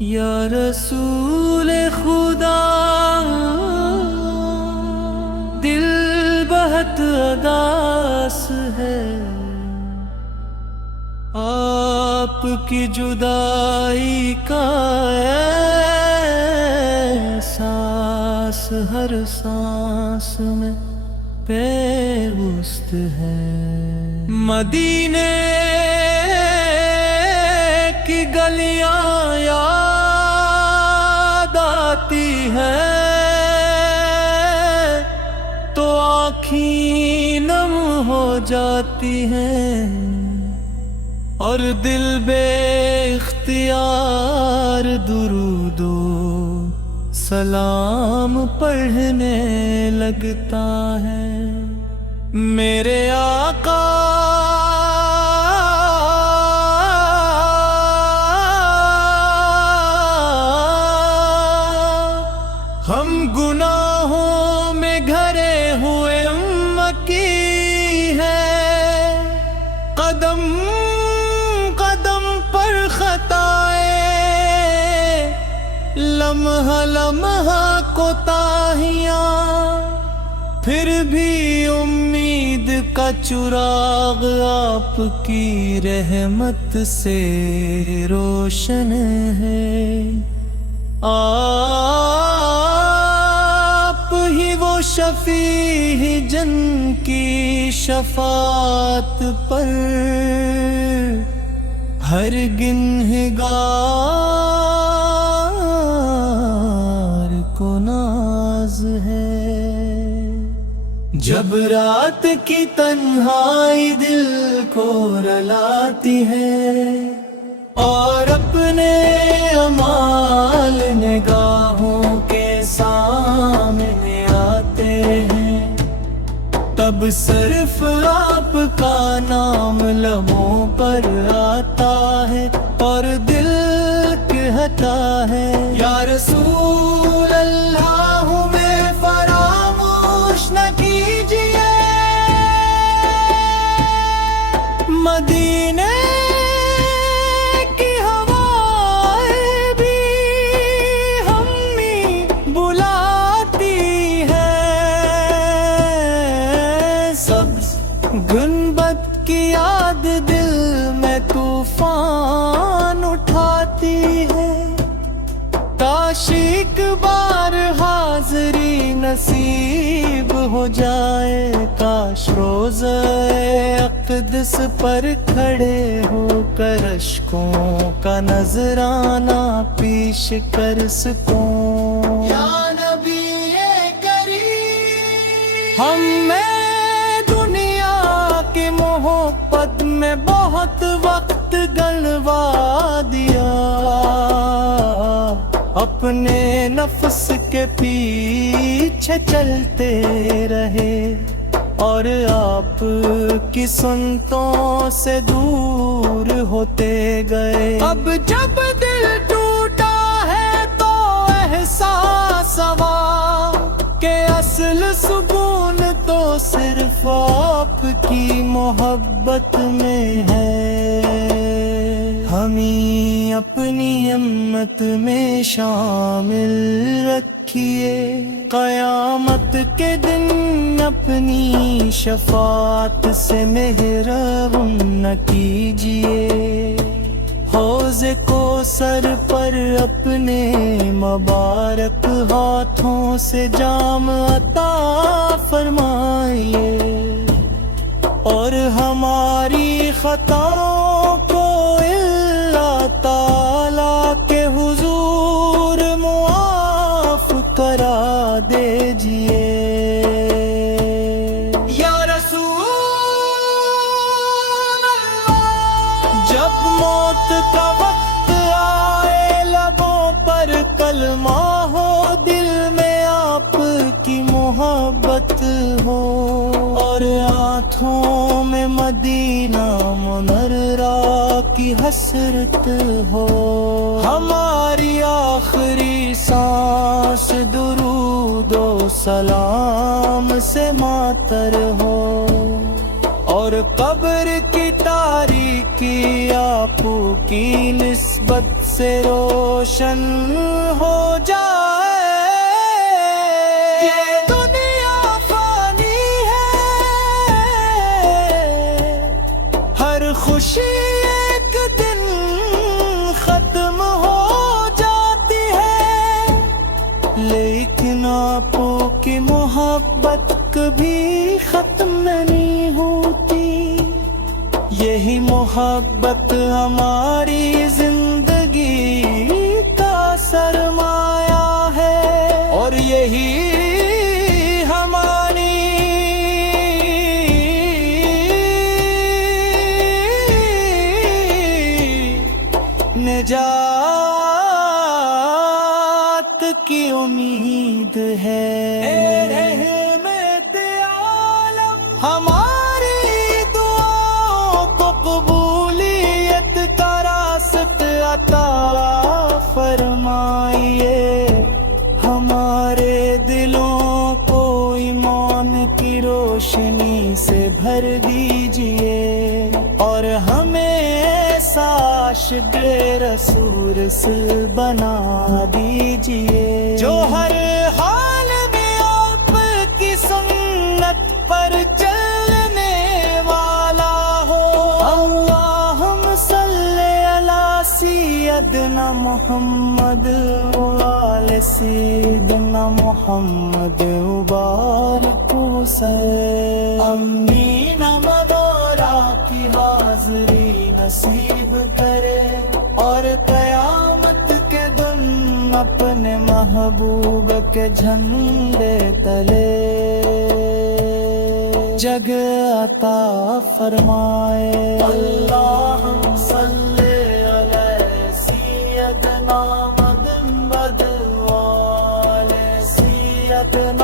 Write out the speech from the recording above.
یا رسول خدا دل بہت اداس ہے، آپ کی جدائی کا احساس ہر سانس میں پیوست ہے۔ مدینے کی گلیاں یاد آتی ہیں تو آنکھیں نم ہو جاتی ہیں، اور دل بے اختیار درود و سلام پڑھنے لگتا ہے۔ میرے آقا ہم گناہوں میں گھرے ہوئے امکی ہیں، قدم قدم پر خطائیں، لمحہ لمحہ کوتاہیاں، پھر بھی امید کا چراغ آپ کی رحمت سے روشن ہے۔ آپ ہی وہ شفیع جن کی شفاعت پر ہر گنہگار کو ناز ہے۔ جب رات کی تنہائی دل کو رلاتی ہے اور اپنے اعمال نگاہوں کے سامنے آتے ہیں، تب صرف آپ کا نام لبوں پر آتا ہے اور دل کہتا ہے یا رسول اللہ ہمیں فراموش نہ کیجیے۔ مدینے گنبد کی یاد دل میں طوفان اٹھاتی ہے، کاش ایک بار حاضری نصیب ہو جائے، کاش روزہ اقدس پر کھڑے ہو کر اشکوں کا نذرانہ پیش کر سکوں۔ یا نبی کریم ہم محبت میں بہت وقت گنوا دیا، اپنے نفس کے پیچھے چلتے رہے اور آپ کی سنتوں سے دور ہوتے گئے۔ اب جب دل ٹوٹا ہے تو احساس ہوا کہ اصل سکون تو صرف آپ کی محبت میں ہے۔ ہمیں اپنی امت میں شامل رکھیے، قیامت کے دن اپنی شفاعت سے محروم نہ کیجیے۔ حوض کو سر پر اپنے مبارک ہاتھوں سے جام عطا فرمائیے، اور ہماری خطاؤں کو اللہ تعالیٰ کے حضور معاف کرا دیجیے۔ یا رسول اللہ جب موت کا وقت آئے، لبوں پر کلمہ ہو، دل میں آپ کی محبت ہو، اور آنکھوں میں مدینہ منورہ کی حسرت ہو، ہماری آخری سانس درود و سلام سے معطر ہو، اور قبر کی تاریکی آپ کی نسبت سے روشن ہو جائے. یہ دنیا فانی ہے، ہر خوشی ایک دن ختم ہو جاتی ہے، لیکن آپوں کی محبت کبھی ختم نہیں ہوتی. یہی محبت ہماری زندگی کا سرمایہ ہے، اور یہی ہماری نجات کی امید ہے. رحمت عالم ہماری دعاؤں کو قبولیت کا راستہ عطا فرمائیے. ہمارے دلوں کو ایمان کی روشنی سے بھر دیجیے، اور ہمیں عاشق رسول بنا دیجیے، جو ہر حال میں آپ کی سنت پر چلنے والا ہو. اللہم صلی علی سیدنا محمد وآل سیدنا محمد وبارک وسلم. امین منورہ کی حاضری نصیب کرے، اور قیامت کے دن اپنے محبوب کے جھنڈے تلے جگہ عطا فرمائے. اللہم صلی علی سیدنا محمد وآل سیدنا